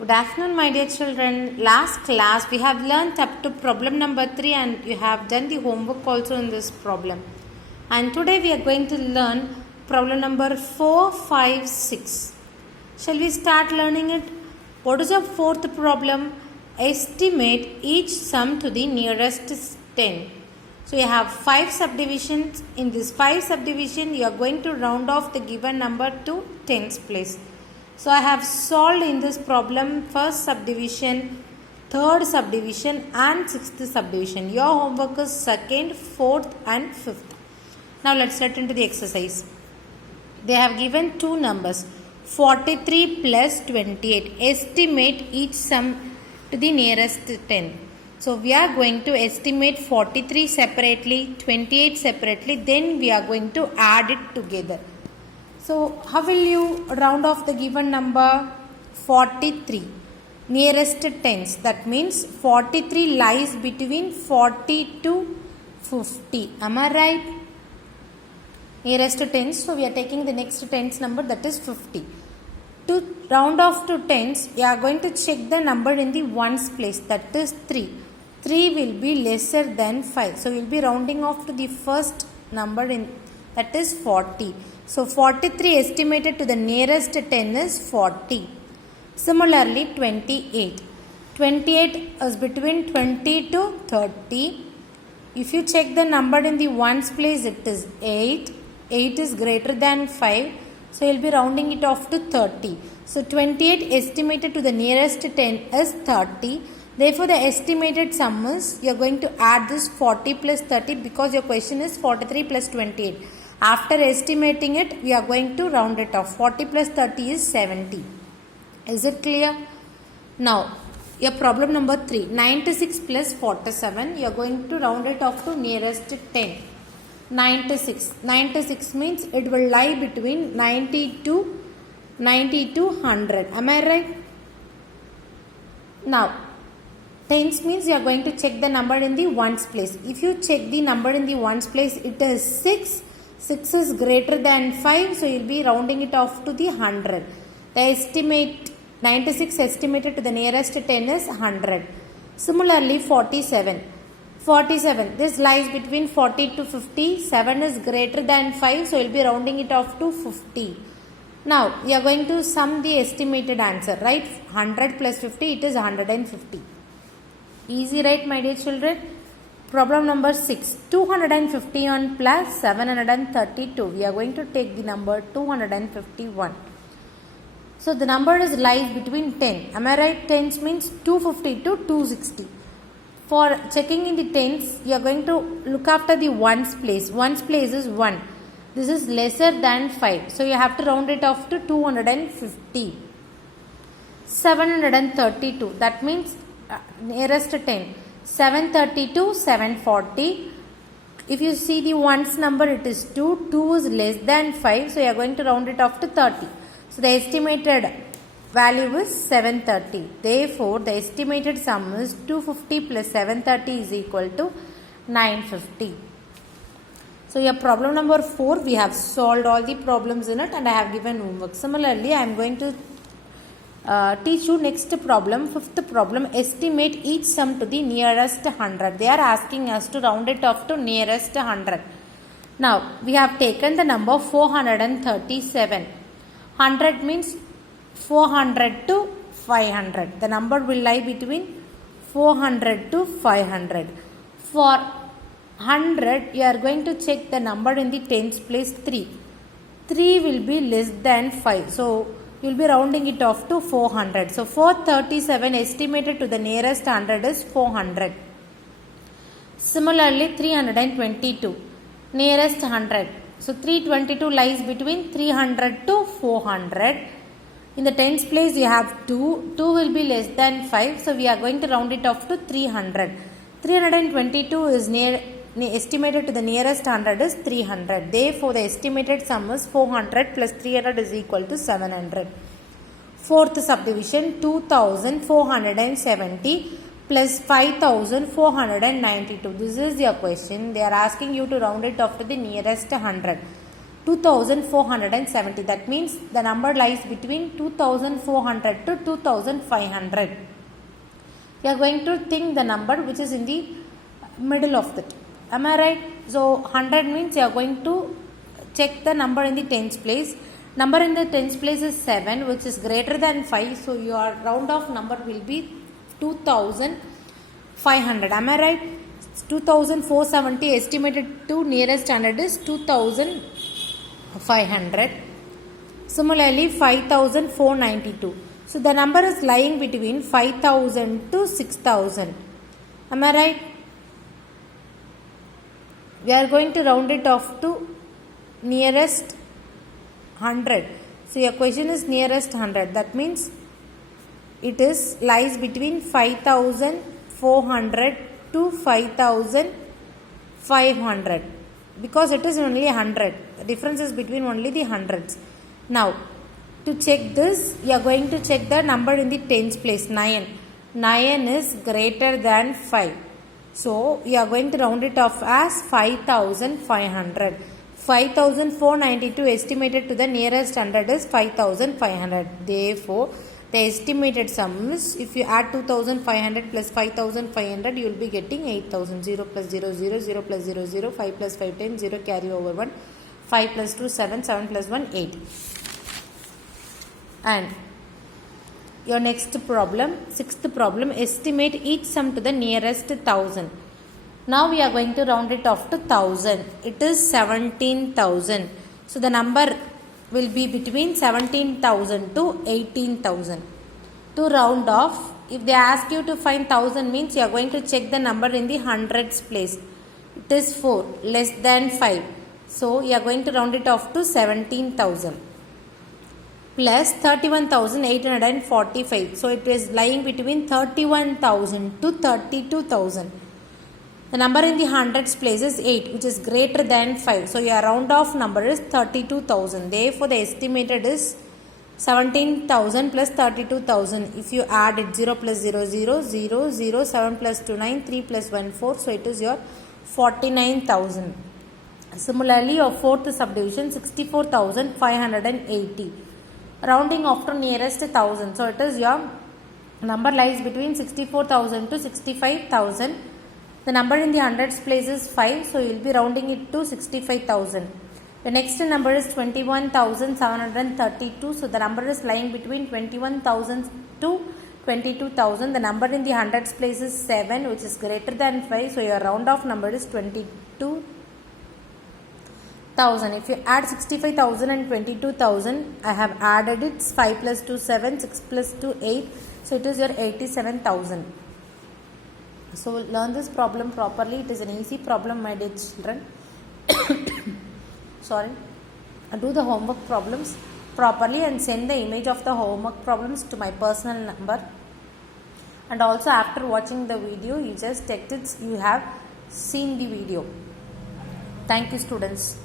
Good afternoon, my dear children. Last class we have learnt up to problem number 3 and you have done the homework also in this problem. And today we are going to learn problem number 4, 5, 6. Shall we start learning it? What is the fourth problem? Estimate each sum to the nearest 10. So you have 5 subdivisions. In this 5 subdivision you are going to round off the given number to tens place. So I have solved in this problem first subdivision, third subdivision and sixth subdivision. Your homework is second, fourth and fifth. Now let's get into the exercise. They have given two numbers 43 plus 28. Estimate each sum to the nearest 10. So we are going to estimate 43 separately, 28 separately, then we are going to add it together. So how will you round off the given number 43? Nearest tens. That means 43 lies between 40 to 50. Am I right? Nearest tens. So we are taking the next tens number, that is 50. To round off to tens, we are going to check the number in the ones place, that is 3. 3 will be lesser than 5. So we will be rounding off to the first number in, that is 40. So 43 estimated to the nearest 10 is 40. Similarly 28. 28 is between 20 to 30. If you check the number in the ones place, it is 8. 8 is greater than 5. So you will be rounding it off to 30. So 28 estimated to the nearest 10 is 30. Therefore the estimated sum is, you are going to add this 40 plus 30 because your question is 43 plus 28. After estimating it, we are going to round it off. 40 plus 30 is 70. Is it clear? Now, your problem number 3. 96 plus 47. You are going to round it off to nearest 10. 96. 96 means it will lie between 90 to 100. Am I right? Now, tens means you are going to check the number in the ones place. If you check the number in the ones place, it is 6. 6 is greater than 5, so you will be rounding it off to the 100. The estimate 96 estimated to the nearest 10 is 100. Similarly 47. 47, this lies between 40 to 50. 7 is greater than 5, so you will be rounding it off to 50. Now you are going to sum the estimated answer, right? 100 plus 50, it is 150. Easy, right, my dear children? Problem number 6. 251 plus 732. We are going to take the number 251. So the number is lies between 10. Am I right? Tens means 250 to 260. For checking in the tens, you are going to look after the ones place. Ones place is 1. This is lesser than 5. So you have to round it off to 250. 732. That means nearest 10. 732, 740. If you see the ones number, it is 2. 2 is less than 5. So you are going to round it off to 30. So the estimated value is 730. Therefore, the estimated sum is 250 plus 730 is equal to 950. So your problem number 4, we have solved all the problems in it and I have given homework. Similarly, I am going to teach you next problem, fifth problem. Estimate each sum to the nearest 100. They are asking us to round it off to nearest 100. Now, we have taken the number 437. 100 means 400 to 500. The number will lie between 400 to 500. For 100, you are going to check the number in the tens place 3. 3 will be less than 5. So, you will be rounding it off to 400. So 437 estimated to the nearest 100 is 400. Similarly 322 nearest 100. So 322 lies between 300 to 400. In the tens place you have 2. 2 will be less than 5. So we are going to round it off to 300. 322 is estimated to the nearest 100 is 300. Therefore, the estimated sum is 400 plus 300 is equal to 700. Fourth subdivision, 2470 plus 5492. This is your question. They are asking you to round it off to the nearest 100. 2470. That means the number lies between 2400 to 2500. We are going to think the number which is in the middle of that. Am I right? So 100 means you are going to check the number in the tens place. Number in the tens place is 7, which is greater than 5. So your round off number will be 2500. Am I right? 2470 estimated to nearest standard is 2500. Similarly 5492. So the number is lying between 5000 to 6000. Am I right? We are going to round it off to nearest 100. So your question is nearest 100. That means it is lies between 5400 to 5500, because it is only 100. The difference is between only the hundreds. Now to check this, you are going to check the number in the tens place. 9 is greater than 5. So you are going to round it off as 5500. 5492 estimated to the nearest 100 is 5500. Therefore, the estimated sum is, if you add 2500 plus 5500, you will be getting 8000. 0 plus 0, 0, 0 plus 0, 0, 5 plus 5, 10, 0 carry over 1, 5 plus 2, 7, 7 plus 1, 8. And your next problem, sixth problem, estimate each sum to the nearest 1000. Now we are going to round it off to 1000. It is 17,000. So the number will be between 17,000 to 18,000. To round off, if they ask you to find 1000 means you are going to check the number in the hundreds place. It is 4 less than 5. So you are going to round it off to 17,000. Plus 31,845. So it is lying between 31,000 to 32,000. The number in the hundreds place is 8, which is greater than 5. So your round off number is 32,000. Therefore, the estimated is 17,000 plus 32,000. If you add it, 0 plus 0, 0, 0, 0, 7 plus 2, 9, 3 plus 1, 4. So it is your 49,000. Similarly, your fourth subdivision, 64,580. Rounding off to nearest 1000. So it is your number lies between 64,000 to 65,000. The number in the hundreds place is 5, so you will be rounding it to 65,000. The next number is 21,732. So the number is lying between 21,000 to 22,000. The number in the hundreds place is 7, which is greater than 5. So your round off number is 22,000. If you add 65,000 and 22,000, I have added it. 5 plus 2, 7, 6 plus 2, 8. So it is your 87,000. So learn this problem properly. It is an easy problem, my dear children. Sorry. Do the homework problems properly and send the image of the homework problems to my personal number. And also after watching the video, you just text it, you have seen the video. Thank you, students.